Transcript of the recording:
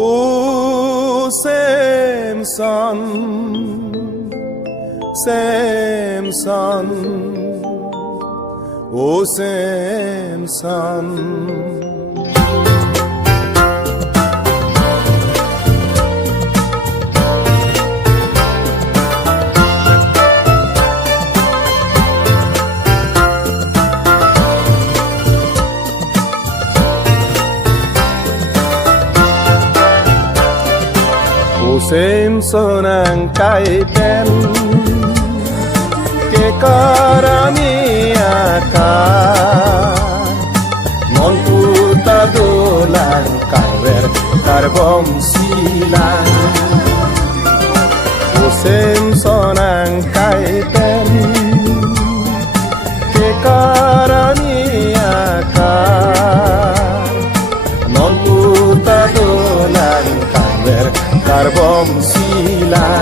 Oh, Samson, Samson, oh, Samson. Samson ang kaitan ke karami akan non puta dolan karber karbom silang. Samson ang kaitan ke karami akan non puta dolan karber karbom silang.